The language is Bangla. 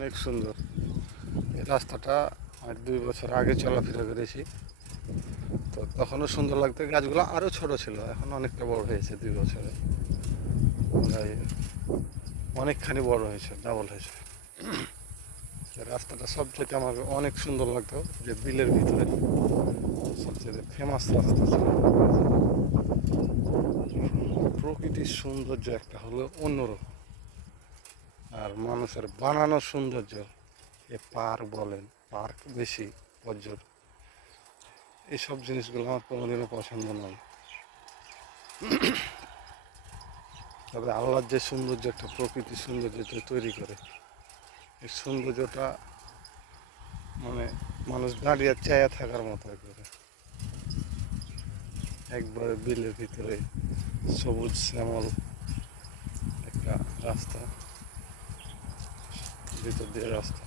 অনেক সুন্দর। এই রাস্তাটা আর 2 বছর আগে চলাফেরা করেছি, তো তখনও সুন্দর লাগতো। গাছগুলো আরও ছোট ছিল, এখন অনেকটা বড় হয়েছে 2 বছরে, প্রায় অনেকখানি বড় হয়েছে, ডাবল হয়েছে। এই রাস্তাটা সবচেয়ে আমার অনেক সুন্দর লাগতো, যে বিলের ভিতরে সবচেয়ে ফেমাস রাস্তা ছিল। প্রকৃতির সৌন্দর্য একটা হলো অন্যরকম, আর মানুষের বানানো সৌন্দর্য, এ পার্ক বলেন, পার্ক বেশি পর্যটন, এইসব জিনিসগুলো আমার কোনোদিনও পছন্দ নয়। তবে আল্লাহর যে সৌন্দর্য, একটা প্রকৃতির সৌন্দর্য যে তৈরি করে, এই সৌন্দর্যটা মানে মানুষ দাঁড়িয়ে চায়া থাকার মতো করে। একবারে বিলের ভিতরে সবুজ শ্যামল একটা রাস্তা, ভিতর দিয়ে রাস্তা।